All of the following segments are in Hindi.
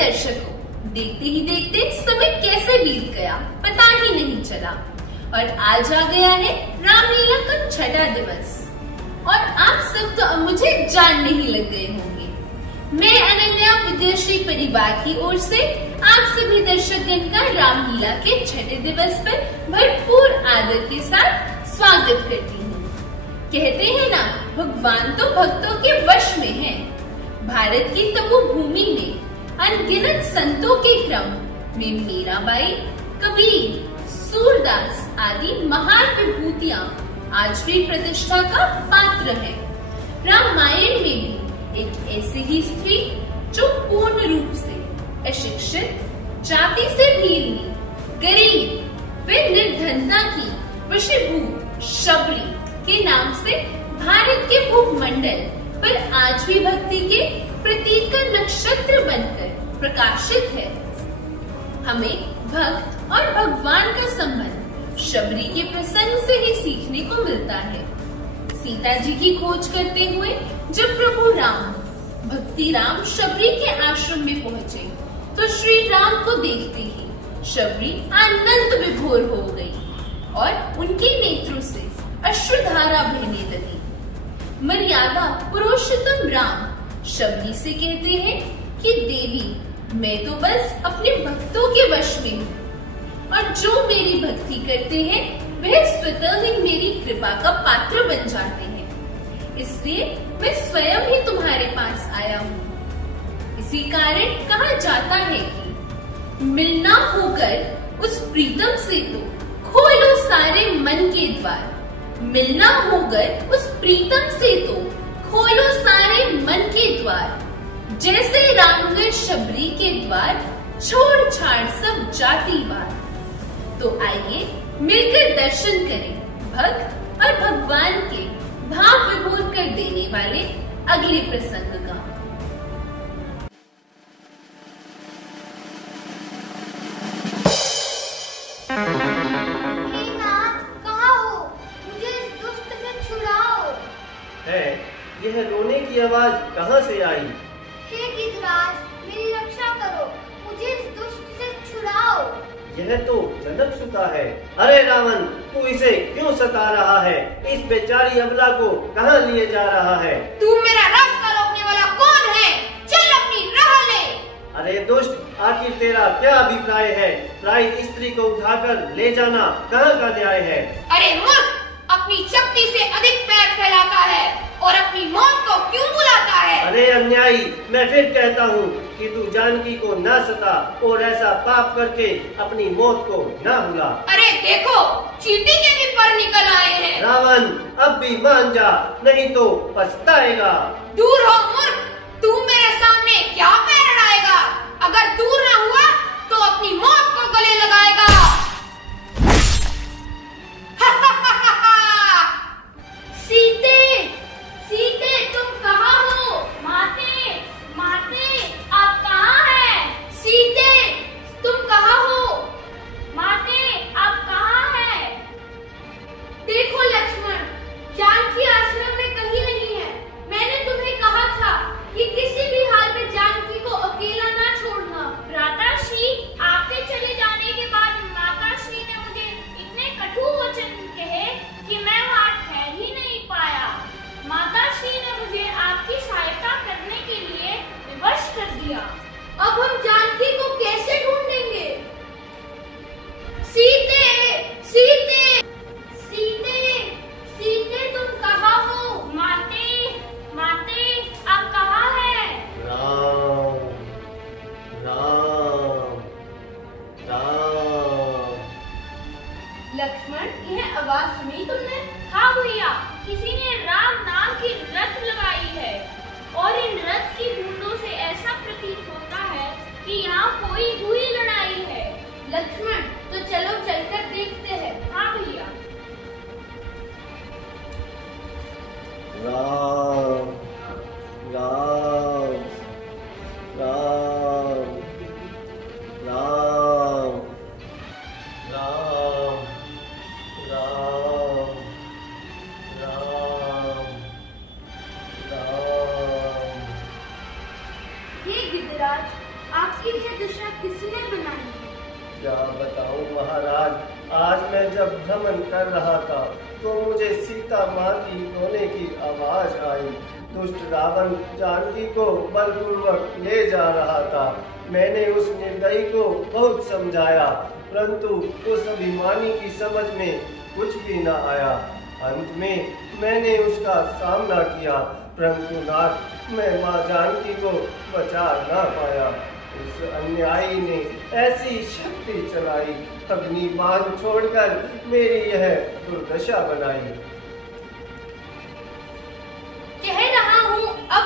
दर्शकों, देखते ही देखते समय कैसे बीत गया पता ही नहीं चला और आज आ गया है रामलीला का छठा दिवस। और आप सब तो अब मुझे जानने ही लग गए होंगे। मैं अनन्या विद्याश्री परिवार की ओर से आप सभी दर्शकगण का रामलीला के छठे दिवस पर भरपूर आदर के साथ स्वागत करती हूँ। कहते हैं ना, भगवान तो भक्तों के वश में है। भारत की तपोभूमि में अनगिनत संतों के क्रम में मीराबाई, कबीर, सूरदास आदि महान विभूतियां आज भी प्रतिष्ठा का पात्र है। रामायण में भी एक ऐसी ही स्त्री जो पूर्ण रूप से अशिक्षित, जाति से भीलनी, गरीब व निर्धनता की वशीभूत शबरी के नाम से भारत के भूमंडल पर आज भी भक्ति के प्रतीक का नक्षत्र बनकर प्रकाशित है। हमें भक्त और भगवान का संबंध शबरी के प्रसंग से ही सीखने को मिलता है। सीता जी की खोज करते हुए जब प्रभु राम भक्ति राम शबरी के आश्रम में पहुँचे तो श्री राम को देखते ही शबरी आनंद विभोर हो गई और उनके नेत्रों से अश्रुधारा बहने लगी। मर्यादा पुरुषोत्तम राम शबरी से कहते हैं कि देवी, मैं तो बस अपने भक्तों के वश में हूँ और जो मेरी भक्ति करते हैं वह स्वतः ही मेरी कृपा का पात्र बन जाते हैं, इसलिए मैं स्वयं ही तुम्हारे पास आया हूँ। इसी कारण कहा जाता है कि मिलना होकर उस प्रीतम से तो खोलो सारे मन के द्वार। मिलना होकर उस प्रीतम से तो खोलो सारे मन के द्वार। जैसे रामगढ़ शबरी के द्वार छोड़ छाड़ सब जातिवाद। तो आइए मिलकर दर्शन करें भक्त और भगवान के भाव विभोर कर देने वाले अगले प्रसंग का। यह रोने की आवाज कहाँ से आई? हे गिद्धराज, मेरी रक्षा करो, मुझे इस दुष्ट से छुड़ाओ। यह तो जनकसुता है। अरे रावण, तू इसे क्यों सता रहा है? इस बेचारी अबला को कहाँ लिए जा रहा है? तू मेरा रास्ता रोकने वाला कौन है? चल अपनी राह ले। अरे दुष्ट, आखिर तेरा क्या अभिप्राय है? राई स्त्री को उठाकर ले जाना कहाँ का न्याय है? अरे मूर्ख, अपनी शक्ति से अधिक पैर फैलाता है और अपनी मौत को क्यों बुलाता है? अरे अन्यायी, मैं फिर कहता हूँ कि तू जानकी को न सता और ऐसा पाप करके अपनी मौत को न बुला। अरे देखो, चींटी के भी पर निकल आए हैं। रावण, अब भी मान जा, नहीं तो पछताएगा। दूर हो मूर्ख, तू मेरे सामने क्या पैर अड़ाएगा? अगर दूर न हुआ तो अपनी मौत को गले लगाएगा। सीते, सीते, तुम कहाँ हो? माते, माते, आप कहाँ हैं? सीते, तुम कहाँ हो? माते, आप कहाँ हैं? देखो लक्ष्मण, जानकी आश्रम में कहीं नहीं है। मैंने तुम्हें कहा था कि किसी भी हाल में जानकी को अकेला ना छोड़ना। भ्राताश्री, आपके चले जाने के बाद माताश्री ने मुझे इतने कठोर वचन कहे कि मैं वहाँ ठहर ही नहीं पाया। माताश्री ने मुझे आपकी सहायता करने के लिए विवश कर दिया। अब हम जानकी को कैसे ढूंढेंगे? सीते, सीते, सीते, सीते, तुम कहाँ हो? माते, माते, आप कहाँ हैं? राम, राम, राम। लक्ष्मण, यह आवाज सुनी तुमने? हाँ भैया, किसी ने राम नाम की रट लगाई है और इन रथ की बूंदों से ऐसा प्रतीत होता है कि यहाँ कोई हुई लड़ाई है। लक्ष्मण, तो चलो चलकर देखते हैं। हाँ भैया। राम, राम, राम, राम, राम, राम, राम, राम। ये गिद्धराज, आपकी ये दशा किसने बनाई है? क्या बताऊं महाराज, आज मैं जब भ्रमण कर रहा था तो मुझे सीता माँ की रोने की आवाज आई। दुष्ट रावण जानकी को बलपूर्वक ले जा रहा था। मैंने उस निर्दयी को बहुत समझाया, परंतु उस अभिमानी की समझ में कुछ भी न आया। अंत में मैंने उसका सामना किया, परंतु नाथ मैं माँ जानकी को बचा न पाया। उस अन्यायी ने ऐसी शक्ति चलाई, अग्नि बाण छोड़कर मेरी यह दुर्दशा बनाई। कह रहा हूँ अब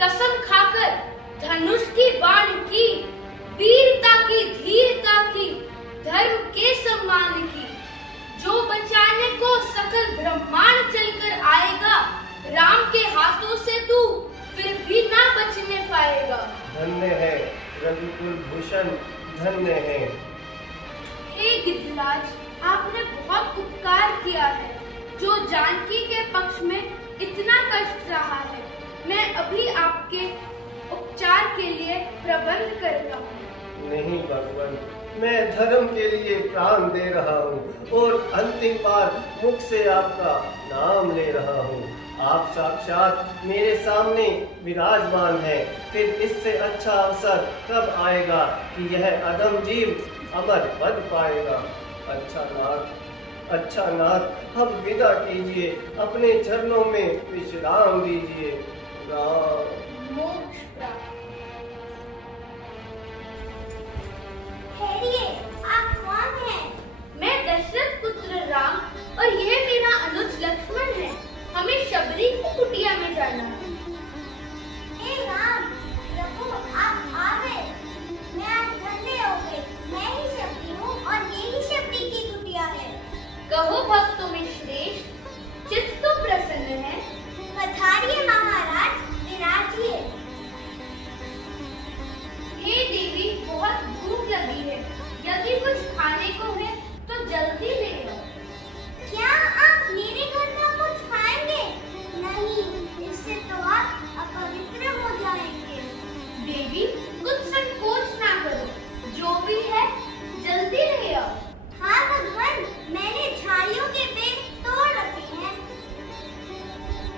कसम खाकर, धनुष की बाण की, वीरता की, धीरता की, धर्म के सम्मान की, जो बचाने को सकल ब्रह्मांड चलकर आएगा, राम के हाथों से तू फिर भी ना बचने पाएगा। धन्य है रघुकुल भूषण, धन्य है। हे गिद्धराज, आपने बहुत उपकार किया है। जो जानकी के पक्ष में इतना कष्ट रहा है, मैं अभी आपके उपचार के लिए प्रबंध करता हूँ। नहीं भगवान, मैं धर्म के लिए प्राण दे रहा हूँ और अंतिम बार मुख से आपका नाम ले रहा हूँ। आप साक्षात मेरे सामने विराजमान है, फिर इससे अच्छा अवसर कब आएगा कि यह अधम जीव अमर पद पाएगा। अच्छा नाथ, अब विदा कीजिए, अपने चरणों में विश्राम दीजिए। मोक्ष प्राप्त। ठहरिए, आप कौन हैं? मैं दशरथ पुत्र राम और यह मेरा अनुज लक्ष्मण है। हमें शबरी की कुटिया में जाना है। हे राम, प्रभु आप आ गए। मैं आज धन्य हो गई। मैं ही शबरी हूँ और यही शबरी की कुटिया है। कहो भक्तों में श्रेष्ठ, चित्त तो प्रसन्न है। पधारिए महाराज, विराजिए। हे देवी, बहुत भूख लगी है। यदि कुछ खाने को है तो जल्दी ले आओ। क्या आप मेरे घर का कुछ खाएंगे? नहीं, इससे तो आप अपवित्र हो जाएंगे। देवी, कुछ संकोच ना करो, जो भी है जल्दी ले आओ। हाँ भगवान, मैंने झाड़ियों के पेड़ तोड़ रखे हैं।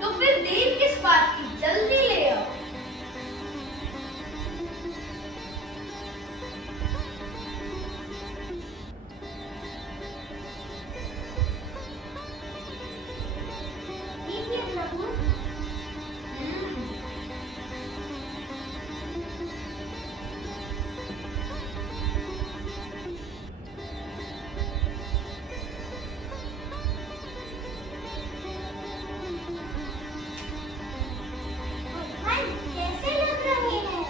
तो फिर देर किस बात की, जल्दी ले आओ। लीजिए प्रभु। भगवान कैसे लग रहे हैं?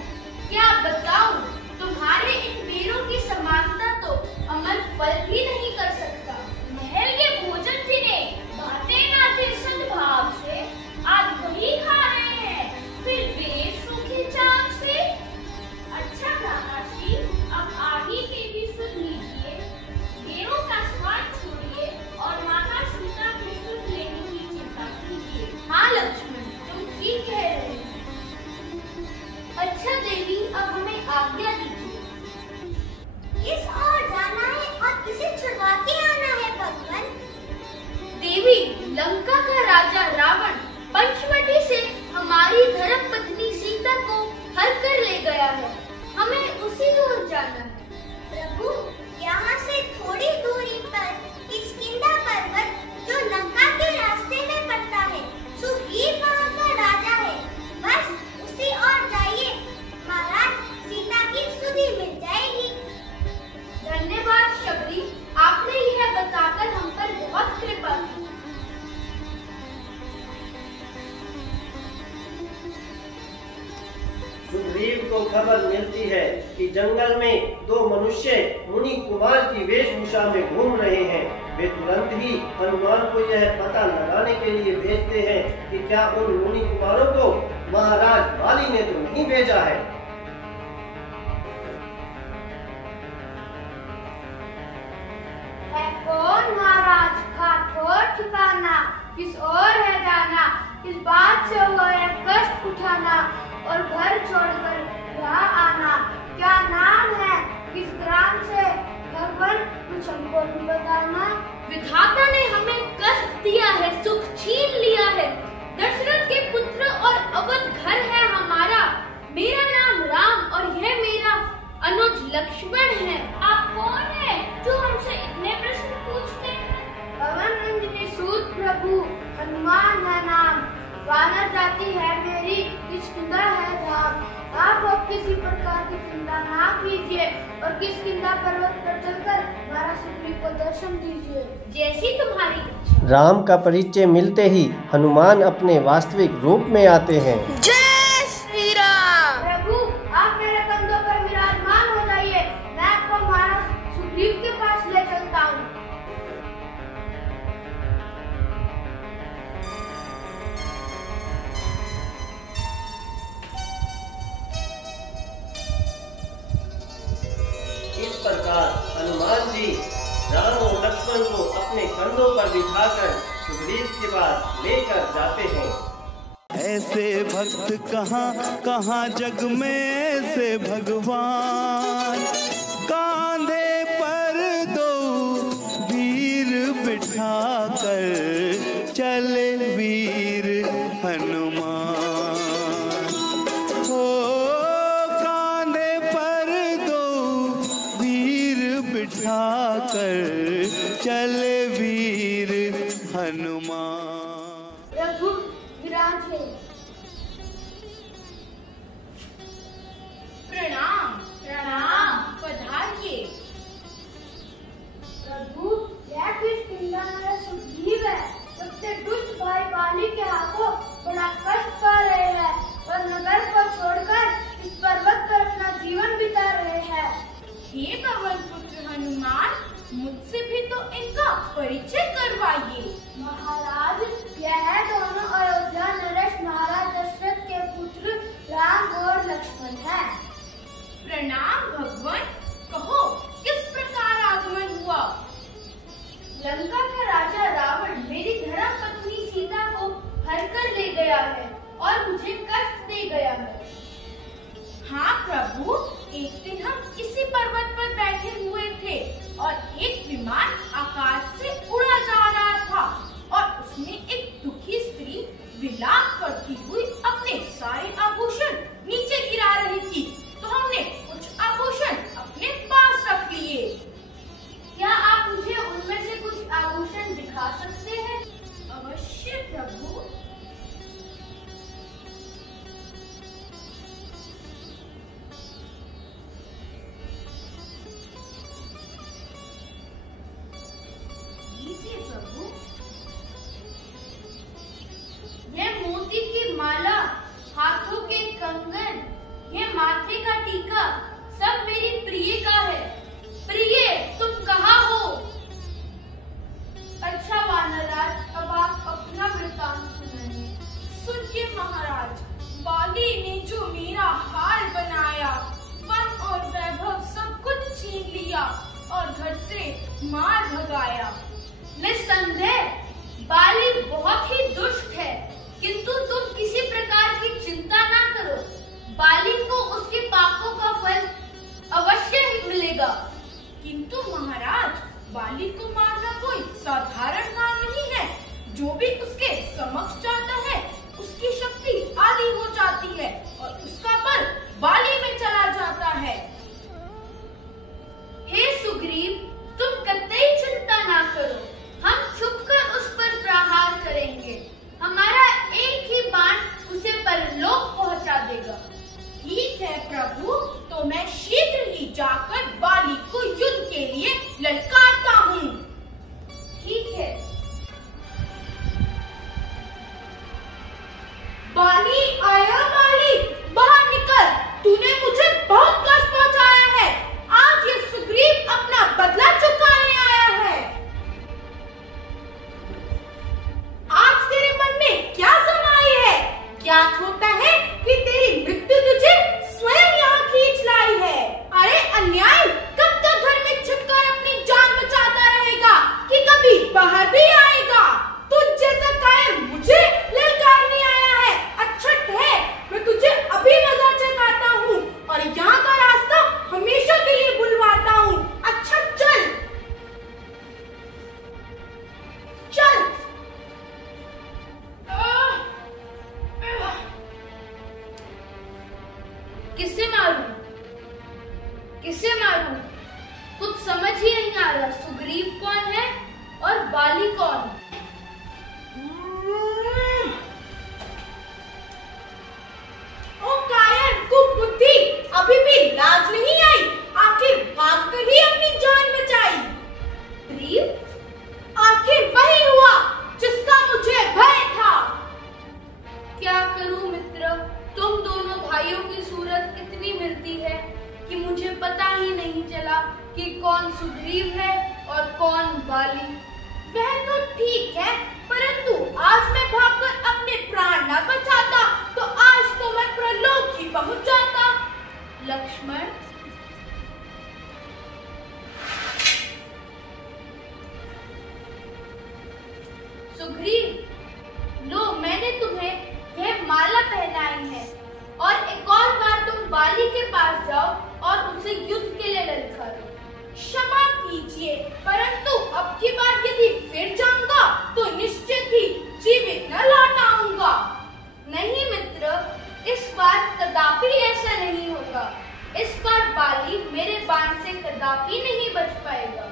क्या बताऊं, तुम्हारे इन पेड़ों की समानता तो अमर फल भी नहीं कर सकता। महल के भोजन जिन्हें भाते ना थे सद्भाव से, आज वही खा रहे हैं, फिर वे सूखे चाक से। अच्छा काकाजी, अब आगे के भी सुन लीजिए। पेड़ों का स्वाद छोड़िए और माता सीता की सुध लेने की चिंता कीजिए। हाँ लक्ष्मण, तुम ठीक कह रहे हैं। अच्छा देवी, अब हमें आज्ञा दीजिए। किस ओर जाना है और किसे छुड़वा के आना है भगवान? देवी, लंका का राजा रावण पंचवटी से हमारी धर्म पत्नी सीता को हर कर ले गया है। हमें उसी ओर जाना है। प्रभु, यहाँ से थोड़ी दूरी पर किष्किंधा पर्वत जो लंका के रास्ते में पड़ता है, सुग्रीव वहाँ का राजा है। बस उसी ओर जाइए, महाराज सीता की सुधि मिल जाएगी। धन्यवाद शबरी, आपने यह बताकर हम पर बहुत कृपा की। सुग्रीव को खबर मिलती है कि जंगल में दो मनुष्य मुनि कुमार की वेशभूषा में घूम रहे हैं। वे तुरंत ही हनुमान को यह पता लगाने के लिए भेजते हैं कि क्या उन मुनि कुमारों को महाराज वाली ने तो नहीं भेजा है। कौन महाराज का थोड़ा ठिकाना, किस ओर है जाना, इस बात से हुआ है कष्ट उठाना और घर छोड़कर यहाँ आना। क्या लक्ष्मण हैं। आप कौन हैं जो हमसे इतने प्रश्न पूछते हैं? पवन नंदिनी सूत प्रभु, हनुमान है नाम। वानर जाति है मेरी, किष्किंधा है धाम। आप अब किसी प्रकार की चिंता ना कीजिए और किष्किंधा पर्वत पर चलकर महाराज सुग्रीव को दर्शन दीजिए। जैसी तुम्हारी इच्छा। राम का परिचय मिलते ही हनुमान अपने वास्तविक रूप में आते हैं। जय श्री राम। प्रभु, आप मेरे कंधों पर विराजमान हो जाइए, मैं आपको महाराज सुग्रीव के पास ले चलता हूँ। इस प्रकार हनुमान जी राम और लक्ष्मण को अपने कंधों पर बिठाकर सुग्रीव के पास लेकर जाते हैं। ऐसे भक्त कहाँ कहाँ जग में ऐसे भगवान, कांधे पर दो वीर बिठा कर चले वीर हनुमान। हो कांधे पर दो वीर बिठा कर चले वीर हनुमान। प्रभु विराजे। प्रणाम प्रणाम, पधारिए। प्रभु, यह किष्किंधा मेरा सुग्रीव है। सबसे दुष्ट भाई बाली के हाथों बड़ा कष्ट पा रहे हैं और नगर को छोड़कर इस पर्वत पर अपना जीवन बिता रहे हैं। हे पवन पुत्र हनुमान, मुझसे भी तो इनका परिचय करवाइए। महाराज, यह है दोनों अयोध्या नरेश महाराज दशरथ के पुत्र राम और लक्ष्मण हैं। प्रणाम भगवान, कहो किस प्रकार आगमन हुआ? लंका का राजा रावण मेरी धर्म पत्नी सीता को हर कर ले गया है और मुझे कष्ट दे गया है। हाँ प्रभु, एक दिन हम इसी पर्वत पर बैठे हुए थे और एक विमान आकाश से उड़ा जा रहा था और उसमें एक दुखी स्त्री विलाप करती हुई अपने सारे आभूषण नीचे गिरा रही थी, तो हमने कुछ आभूषण अपने पास रख लिए। क्या आप मुझे उनमें से कुछ आभूषण दिखा सकते हैं? अवश्य प्रभु। लीजिए प्रभु। ये मोती की माला, हाथों के कंगन, ये माथे का टीका सब मेरी प्रिय का है। प्रिय, तुम कहाँ हो? अच्छा वानरराज, अब आप अपना वृत्तांत सुनाइए। सुनिए महाराज, बाली ने जो मेरा हाल बनाया, वन और वैभव सब कुछ छीन लिया और घर से मार भगाया। निस्संदेह बाली बहुत ही दुष्ट है, किंतु तुम किसी प्रकार की चिंता ना करो। बाली को उसके पापों का फल अवश्य ही मिलेगा। किंतु महाराज, बाली को मारना कोई साधारण काम नहीं है। जो भी उसके समक्ष जाता है उसकी शक्ति आधी हो जाती है और उसका बल बाली में चला जाता है। हे सुग्रीव, तुम कतई चिंता ना करो, हम छुपकर उस पर प्रहार करेंगे। हमारा एक ही बाण उसे परलोक पहुंचा देगा। ठीक है प्रभु, तो मैं शीघ्र ही जाकर बाली को युद्ध के लिए ललकारता हूँ। ठीक है। बाली आया, बाली बाहर निकल, तूने मुझे बहुत कष्ट पहुंचाया है। आज ये सुग्रीव अपना बदला चुकाने आया है। आज तेरे मन में क्या समाई है? क्या होता है कि तेरी मृत्यु तुझे स्वयं यहाँ खींच लाई है। अरे अन्याय, कब तक घर में छिपकर अपनी जान बचाता रहेगा कि कभी बाहर भी आएगा? तुझ जैसा कायर मुझे ललकारने आया है। अच्छा है, मैं तुझे अभी मजा चखाता हूँ और यहाँ का रास्ता हमेशा के लिए बुलवाता हूँ। अच्छा चल चल। किससे मारूं? किसे मारूं? कुछ समझ ही नहीं आ रहा। सुग्रीव कौन है और बाली कौन? ओ कायर, कुबुद्धि, अभी भी लाज नहीं आई? आखिर भागकर ही अपनी जान बचाई। सुग्रीव? आखिर वही हुआ जिसका मुझे भय था। क्या करूं मित्र, तुम दोनों भाइयों की सूरत इतनी मिलती है कि मुझे पता ही नहीं चला कि कौन सुग्रीव है और कौन बाली। वह तो ठीक है, परंतु आज मैं भागकर अपने प्राण न बचाता तो आज तो मैं प्रलोक ही पहुंच जाता। लक्ष्मण? सुग्रीव, लो मैंने तुम्हें यह माला पहनाई है और एक और बार तुम बाली के पास जाओ और उसे युद्ध के लिए ललकारो। क्षमा कीजिए, परंतु अब की बार यदि फिर जाऊंगा तो निश्चित ही जीवित न लौट आऊंगा। नहीं मित्र, इस बार कदापि ऐसा नहीं होगा। इस बार बाली मेरे बाण से कदापि नहीं बच पाएगा।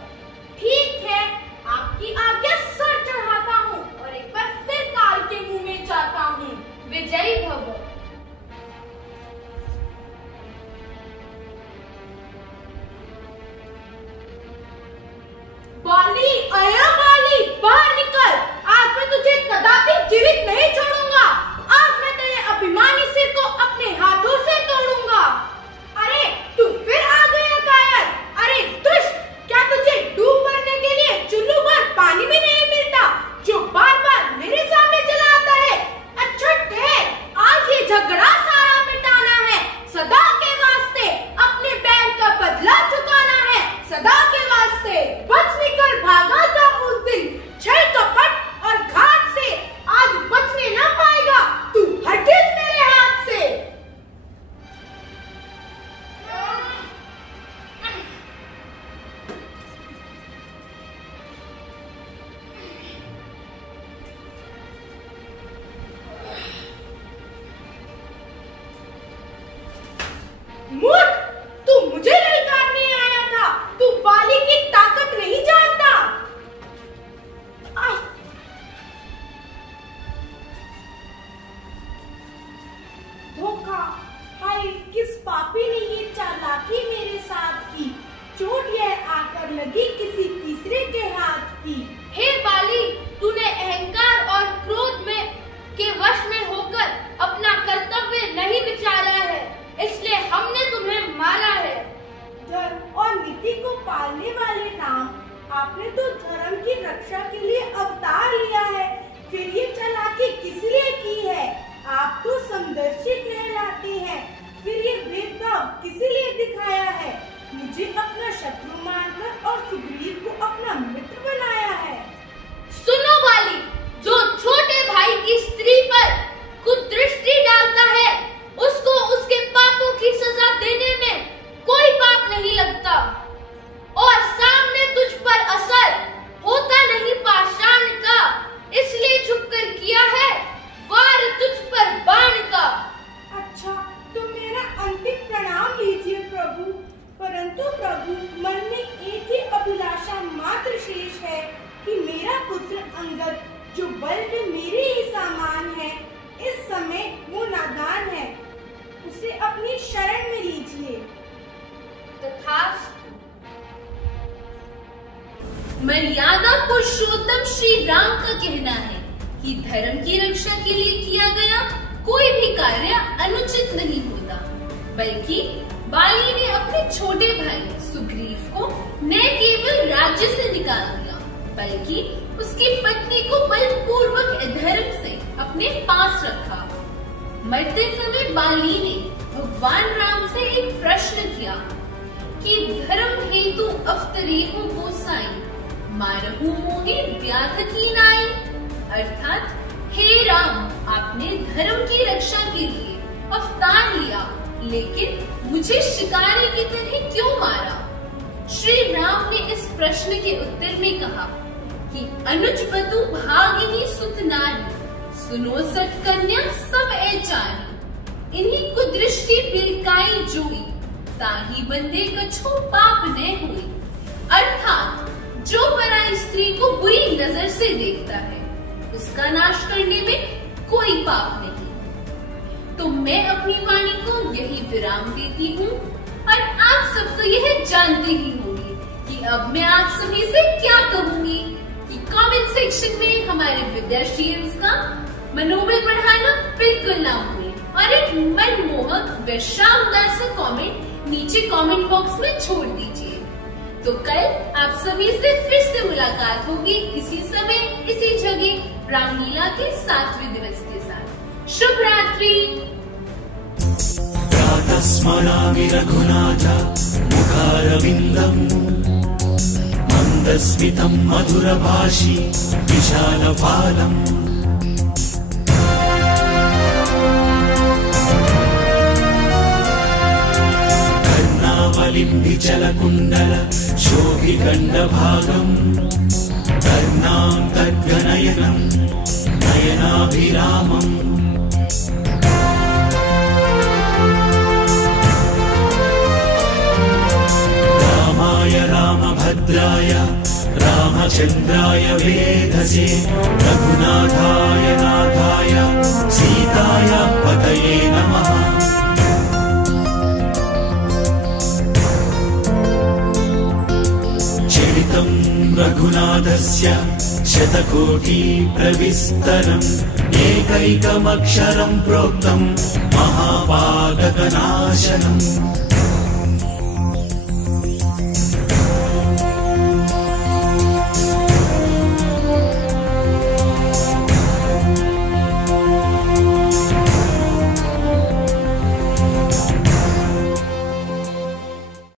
ठीक है, आपकी आज्ञा सर चढ़ाता हूँ और एक बार फिर काल के मुंह में जाता हूँ। विजयी भव। बाली, अया बाली, बाहर निकल। आज मैं तुझे कदापि जीवित नहीं छोड़ूंगा। आज मैं तेरे अभिमानी सिर को अपने हाथों से तोड़ूंगा। अरे तू फिर आ गया कायर। अरे दुष्ट, क्या तुझे डूब मरने के लिए चुल्लू पर पानी भी नहीं मिलता जो बार बार मेरे सामने चला आता है? अच्छा ठहर, आज ये झगड़ा सारा मिटाना है। सदा के वास्ते अपने बैर का बदला चुकाना है। सदा के वास्ते बच निकल भागा था उस दिन। छल कपट और घात से आज बचने न पाएगा। तू हटिस मेरे हाथ से। मूर्ख, तू मुझे ललकारने आया था। तू बाली की ताकत नहीं जानता। धोखा, हाय किस पापी ने ये चालाकी मेरे साथ की। चोट यह आकर लगी किसी तीसरे के हाथ की। हे बाली, तूने अहंकार और क्रोध में के वश में होकर अपना कर्तव्य नहीं विचारा है, इसलिए हमने तुम्हें मारा है। धर्म और नीति को पालने वाले राम, आपने तो धर्म की रक्षा के लिए अवतार लिया है, फिर ये चालाकी किस लिए की है? आप तो समदर्शी कहलाते हैं, फिर ये भेदभाव किस लिए दिखाया है? मुझे अपना शत्रु मानकर और सुग्रीव को अपना मित्र बनाया है। सुनो बाली, जो छोटे भाई की स्त्री पर कुदृष्टि डालता है उसको उसके पापों की सजा देने में कोई पाप नहीं लगता, और सामने तुझ पर असर होता नहीं पाषाण का, इसलिए छुपकर किया है वार तुझ पर बाण का। अच्छा, तो मेरा अंतिम प्रणाम लीजिए प्रभु। परंतु प्रभु, मन में एक ही अभिलाषा मात्र शेष है कि मेरा पुत्र अंगद, जो बल में मेरे ही समान है, इस समय वो नादान है, उसे अपनी शरण में लीजिए। तथास्तु। मर्यादा पुरुषोत्तम श्री राम का कहना है कि धर्म की रक्षा के लिए किया गया कोई भी कार्य अनुचित नहीं होता, बल्कि बाली ने अपने छोटे भाई सुग्रीव को न केवल राज्य से निकाल दिया, बल्कि उसकी पत्नी को बलपूर्वक अधर्म से अपने पास रखा। मरते समय बाली ने भगवान राम से एक प्रश्न किया कि धर्म हेतु अवतरे हो गोसाई, मारहु मोहि व्याध की नाई। अर्थात, हे राम, आपने धर्म की रक्षा के लिए अवतार लिया, लेकिन मुझे शिकारी की तरह क्यों मारा? श्री राम ने इस प्रश्न के उत्तर में कहा कि अनुज बतु भागिनी सुत नारी, सुनो सत कन्या सब ऐचारी, इन्हीं कुदृष्टि बिरकाई जोई, ताही बंदे कछु पाप न हुई। अर्थात जो पराई स्त्री को बुरी नजर से देखता है उसका नाश करने में कोई पाप नहीं। तो मैं अपनी वाणी को यही विराम देती हूँ और आप सब तो यह जानते ही होंगे कि अब मैं आप सभी से क्या कहूंगी कि कमेंट सेक्शन में हमारे विद्यार्थियों का मनोबल बढ़ाना बिल्कुल ना भूलें और एक मनमोहक व शानदार सा कमेंट नीचे कमेंट बॉक्स में छोड़ दीजिए। तो कल आप सभी से फिर से मुलाकात होगी इसी समय इसी जगह रामलीला के 7वें दिवस के साथ। शुभ रात्रि। स्मरामि रघुनाथ मुखारविन्दम् मन्दस्मितं मधुरभाषी विशालफालम् कर्णावलिं विचलकुण्डल शोभिकण्डभागम् कर्णां तद्गनयनं नयनाभिरामम् रामभद्राय रामचन्द्राय वेधसे रघुनाथाय नाथाय सीताय पतये नमः। चरितं रघुनाथस्य शतकोटि प्रविस्तरम् एकैकमक्षरं प्रोक्तं महापातकनाशनम्।